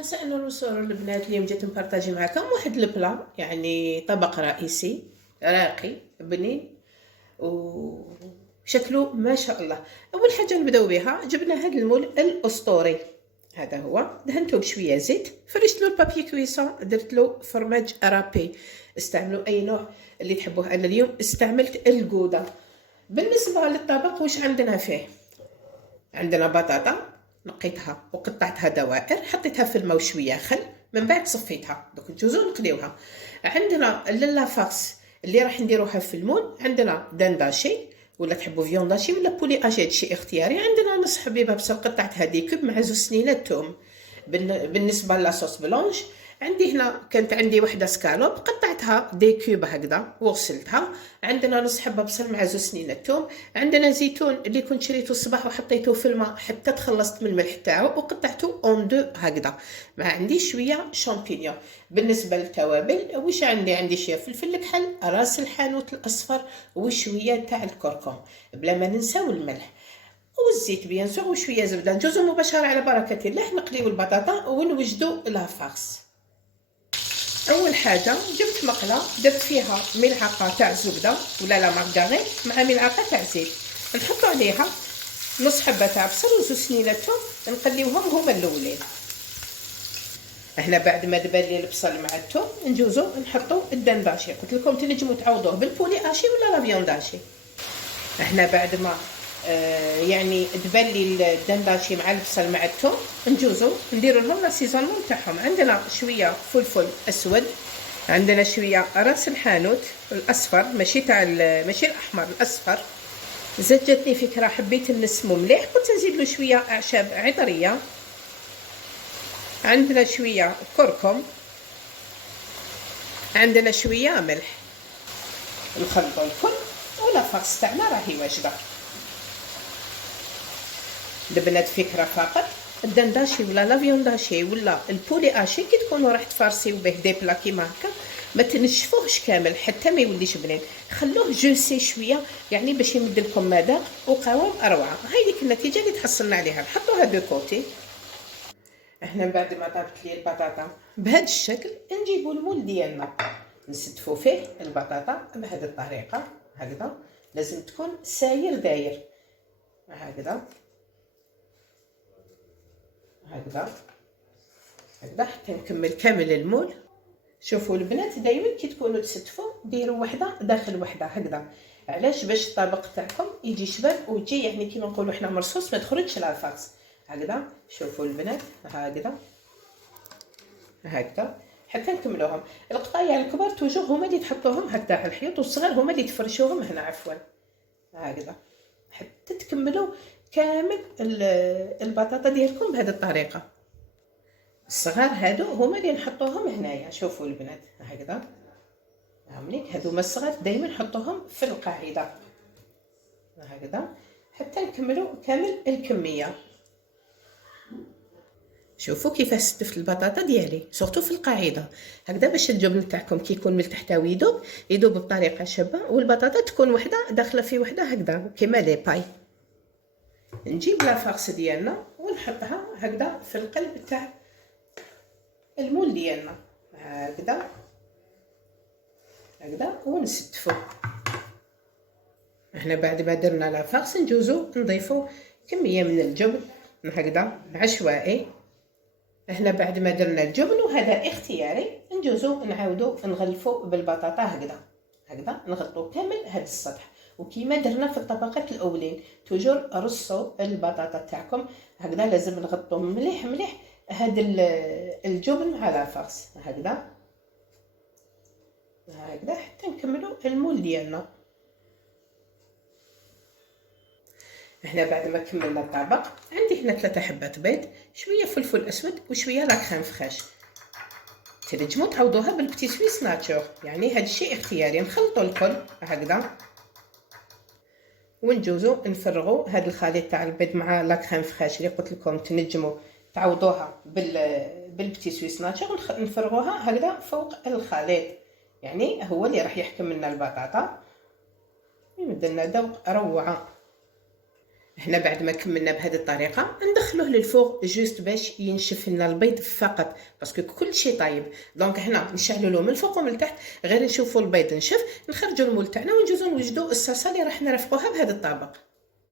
مساء النور والسرور البنات. اليوم جيت نبارطاجي معكم واحد البلا، يعني طبق رئيسي راقي بنين وشكله ما شاء الله. اول حاجه نبداو بها، جبنا هذا المول الاسطوري، هذا هو، دهنته بشويه زيت، فرشت له البابي كويسون، درت له فرماج رابي. استعملوا اي نوع اللي تحبوه. انا اليوم استعملت الجوده. بالنسبه للطبق واش عندنا فيه؟ عندنا بطاطا نقيتها وقطعتها دوائر، حطيتها في الماء شويه خل، من بعد صفيتها، دوك نجوزو نقليوها. عندنا لافارس اللي راح نديروها في المول، عندنا دنداشي ولا تحبوا فيونداشي ولا بولي اجي، هادشي اختياري. عندنا نص حبيبه بصل قطعتها ديكوب مع 2 سنينات توم. بالنسبه لاصوص بلونش، عندي هنا كانت عندي وحده سكالوب قطعتها ديكوب هكذا وغسلتها. عندنا نص حبه بصل مع 2 سنينات توم. عندنا زيتون اللي كنت شريته الصباح وحطيته في الماء حتى تخلصت من الملح تاعو وقطعته اون دو هكذا. مع عندي شويه شامبينيون. بالنسبه للتوابل واش عندي شويه فلفل الكحل، راس الحانوت الاصفر، وشويه تاع الكركم، بلا ما ننساو الملح والزيت بيان سور وشويه زبده. ندوزو مباشره على بركه الله، نقليو البطاطا ونوجدو لافارس. اول حاجه جبت مقله، درت فيها ملعقه تاع زبده ولا لا مارغرين مع ملعقه تاع زيت، نحطو عليها نص حبه تاع بصل و2 سنينات توم، نقليوهم هما الاولين. هنا بعد ما دبل لي البصل مع الثوم نجوزو نحطو الدنداشي. قلت لكم تنجموا تعوضوه بالبولي اشي ولا لا فيونداشي. هنا بعد ما يعني دبل لي الدنداشي مع البصل مع الثوم، نجوزو نديرو لهم لاسيزونمون تاعهم. عندنا شويه فلفل اسود، عندنا شويه راس الحانوت الاصفر، ماشي الاحمر، الاصفر. جاتني فكره، حبيت نسمو مليح، قلت نزيد له شويه اعشاب عطريه. عندنا شويه كركم، عندنا شويه ملح. نخلطو الكل ولافارس تاعنا راهي واجده. البنات فكره فقط، الدنداشي ولا لا فيونداشي ولا البولي اشي كي تكونوا راح تفارسيو به دي بلا كيما هكا، ما تنشفوهش كامل حتى ما يوليش بنين، خلوه جوسي شويه يعني باش يمد لكم مذاق وقوام اروعه. هاي ديك النتيجه اللي تحصلنا عليها. نحطوها دو كوتي. احنا بعد ما طابت لي البطاطا بهذا الشكل، نجيبوا المول ديالنا نستفوا فيه البطاطا بهذه الطريقه هكذا. لازم تكون ساير داير هكذا هكذا هكذا حتى نكمل كامل المول. شوفوا البنات، دائما كي تكونوا تستفوا ديروا وحده داخل وحده هكذا. علاش؟ باش الطبق تاعكم يجي شباب ويجي يعني كيما نقولوا حنا مرصوص، ما تخرجش لافاس هكذا. شوفوا البنات هكذا هكذا حتى نكملوهم. القطايع الكبار توجور هما اللي تحطوهم هكذا على الحيط، والصغار هما اللي تفرشوهم هنا عفوا هكذا حتى تكملوا كامل البطاطا ديالكم بهذه الطريقه. الصغار هادو هما اللي نحطوهم هنايا. شوفوا البنات هكذا هامليك، هادو الصغار دائما نحطوهم في القاعده هكذا حتى نكملوا كامل الكميه. شوفوا كيفاش استفت البطاطا ديالي سورتو في القاعده هكذا، باش الجبن تاعكم كي يكون من تحتاو يذوب بطريقه شابه، والبطاطا تكون وحده داخله في وحده هكذا كيما لي باي. نجيب لافارس ديالنا ونحطها هكذا في القلب تاع المول ديالنا هكذا هكذا ونستفو. احنا بعد ما درنا لافارس نجوزو نضيفو كميه من الجبن هكذا عشوائي. احنا بعد ما درنا الجبن وهذا اختياري، نجوزو نعاودو نغلفو بالبطاطا هكذا هكذا، نغطو كامل هذا السطح. وكيما درنا في الطبقات الاولين، توجور رصوا البطاطا تاعكم هكذا، لازم نغطو مليح مليح هذا الجبن مع لافارس هكذا هكذا حتى نكملو المول ديالنا. هنا بعد ما كملنا الطبق، عندي هنا 3 حبات بيض، شويه فلفل اسود وشويه لا كريم فريش. تنجموا تعوضوها بالبتي سويس ناتور، يعني هذا الشيء اختياري. نخلطوا الكل هكذا ونجوزو نفرغوا هذا الخليط تاع البيض مع لا كريم فريش اللي قلت لكم تنجموا تعوضوها بالبتي سويس ناتور. نفرغوها هكذا فوق الخليط، يعني هو اللي راح يحكم لنا البطاطا، يمد لنا ذوق روعه. هنا بعد ما كملنا بهذه الطريقه ندخلوه للفوق جوست باش ينشف لنا البيض فقط، باسكو كل شيء طايب. دونك هنا نشعلوا له من الفوق ومن التحت غير نشوفوا البيض نشف، نخرجوا المول تاعنا ونجوزو نوجدوا الصلصه اللي راح نرافقوها بهذا الطبق.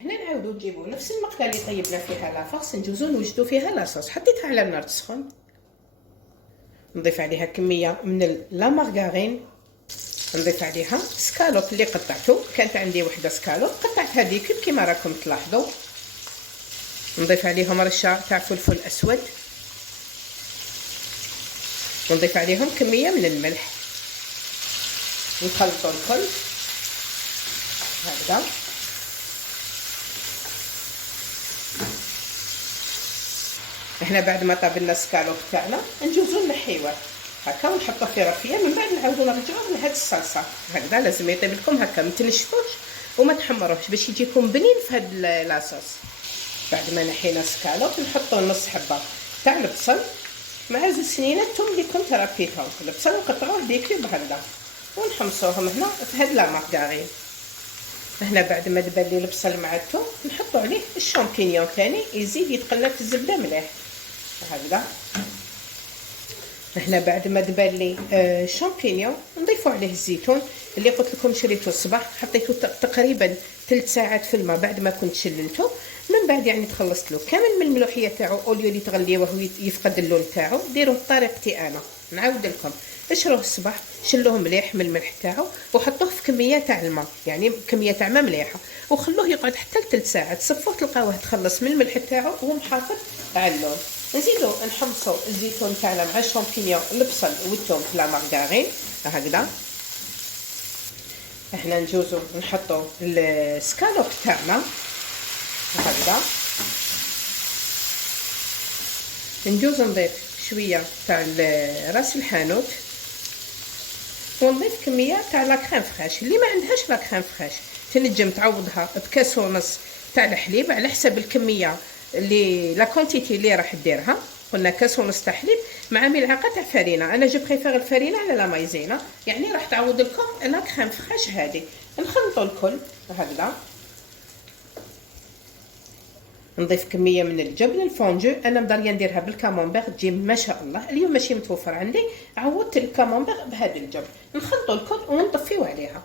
هنا نعاودوا نجيبوا نفس المقله اللي طيبنا فيها لاصوص، نجوزو نوجدوا فيها لاصوص. حطيتها على النار تسخن، نضيف عليها كميه من لا مارغارين، نضيف عليها سكالوب اللي قطعته، كانت عندي وحده سكالوب قطعتها ديكوب كما راكم تلاحظوا. نضيف عليهم رشه تاع فلفل اسود، ونضيف عليهم كميه من الملح، نخلطوا الكل هكذا. احنا بعد ما طابلنا السكالوب تاعنا نجوزو نحيوه هكا ونحطوه في رفيه، من بعد نعاودو نرجعوه لهاد الصلصه هكذا. لازم يطيب لكم هكا، ما تنشفوش وما تحمروش باش يجيكم بنين في هاد لاصوص. بعد ما نحينا السكالوب نحطو نص حبه تاع البصل مع زوج سنينات ثوم اللي كنت ربيتهم. البصل نقطعوه ديكوب هكذا ونحمصوهم هنا في هاد لا مارغارين. هنا بعد ما دبل لي البصل مع الثوم نحطو عليه الشامبينيون ثاني يزيد يتقلب في الزبده مليح هكذا. هنا بعد ما دبل لي الشامبينيون نضيفوا عليه الزيتون اللي قلت لكم شريته الصباح، حطيته تقريبا 3 ساعات في الماء بعد ما كنت شللته. من بعد يعني تخلصت له كامل من الملوحيه تاعو، اوليو اللي تغليوه يفقد اللون تاعو. ديروه بطريقتي انا، نعاود لكم. اشروه الصباح، شلوه مليح من الملح تاعو وحطوه في كميه تاع الماء، يعني كميه تاع ماء مليحه، وخلوه يقعد حتى 3 ساعات. صفوه تلقاوه تخلص من الملح تاعو ومحافظ على اللون. نزيدو نحمصو الزيتون تاعنا مع الشامبينيون البصل والثوم في لا مارغارين هكذا. احنا نجوزو نحطو السكالوب تاعنا هكذا. نجوز نضيف شويه تاع راس الحانوت، ونضيف كميه تاع لا كريم فريش. اللي ما عندهاش لا كريم فريش تنجم تعوضها بكاس ونص تاع الحليب على حسب الكميه اللي لا كونتيتي اللي راح ديرها. قلنا كاس ونص تاع حليب مع ملعقه تاع فرينه. انا جو بريفير الفرينه على لا مايزينا، يعني راح تعوض لكم لا كريم فريش هذه. نخلطوا الكل هكذا. نضيف كميه من الجبن الفونجو، انا مداريه نديرها بالكامونبير تجي ما شاء الله. اليوم ماشي متوفر عندي، عوضت الكامونبير بهذا الجبن. نخلطوا الكل ونطفيو عليها.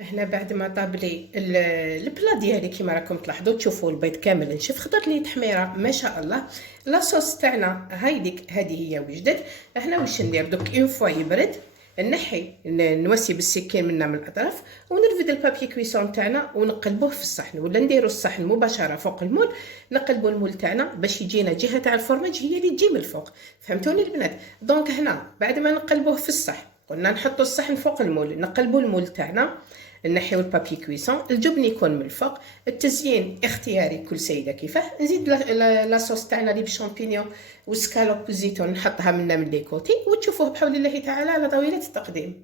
هنا بعد ما طاب لي البلا ديالي كيما راكم تلاحظوا، تشوفوا البيض كامل نشف، خضر لي تحميره ما شاء الله. لاصوص تاعنا هذه هي وجدت. هنا واش ندير دوك اون فوا يبرد نحي نوسي بالسكين من الاطراف ونرفد البابي كويسون تاعنا ونقلبوه في الصحن، ولا نديروا الصحن مباشره فوق المول. نقلبوا المول تاعنا باش يجينا جهه تاع الفرماج هي اللي تجي من الفوق. فهمتوني البنات؟ دونك هنا بعد ما نقلبوه في الصحن، قلنا نحطوا الصحن فوق المول، نقلبوا المول تاعنا، نحيو البابي كويسون، الجبن يكون من الفوق. التزيين اختياري كل سيده كيفاه. نزيد لاصوص تاعنا اللي بالشامبينيون والسكالوب والزيتون نحطها من لي كوتي، وتشوفوه بحول الله تعالى على طاوله التقديم.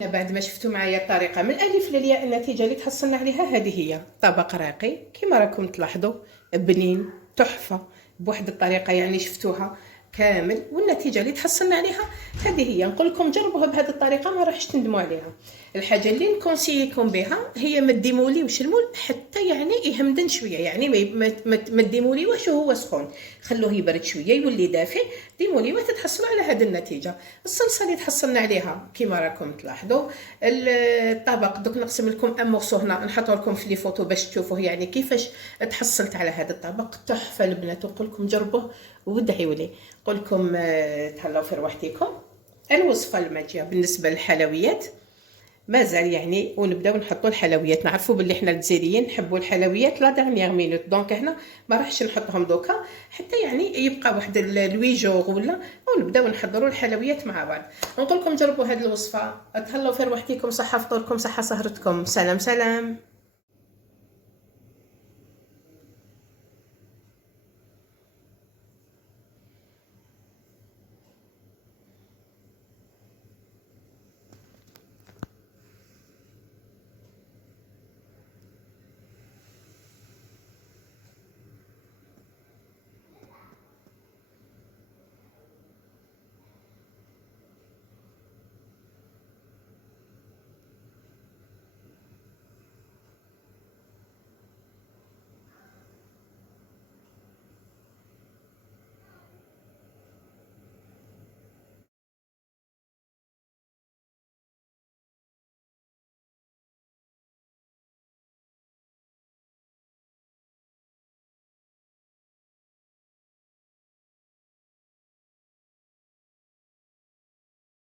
بعد ما شفتوا معايا الطريقه من الالف للياء، النتيجه اللي تحصلنا عليها هذه هي طبق راقي كما راكم تلاحظوا، بنين تحفه بواحد الطريقه يعني شفتوها كامل، والنتيجه اللي تحصلنا عليها هذه هي. نقول لكم جربوها بهذه الطريقه ما راحش تندموا عليها. الحاجه اللي نكونسييكم بها هي ما تديموليوش المول حتى يعني يهمدن شويه، يعني ما تديموليوش وهو سخون، خلوه يبرد شويه يولي دافئ، ديموليوه تتحصلوا على هذه النتيجه. الصلصه اللي تحصلنا عليها كما راكم تلاحظوا. الطبق دوك نقسم لكم ان مورسو هنا نحطو لكم في لي فوتو باش تشوفوا يعني كيفاش تحصلت على هذا الطبق تحفه البنات. نقول لكم جربوه وادعيوا لي. نقول لكم تهلاو في رواحتكم. الوصفه الماجيه بالنسبه للحلويات مازال يعني، ونبداو نحطوا الحلويات. نعرفوا باللي حنا الجزائريين نحبوا الحلويات لا دغنيير مينوت، دونك هنا ما راحش نحطهم دوكا حتى يعني يبقى واحد الوي جور ولا، ونبداو نحضروا الحلويات مع بعض. نقول لكم جربوا هذه الوصفه. تهلاو في رواحتكم، صحه فطوركم، صحه سهرتكم، سلام سلام.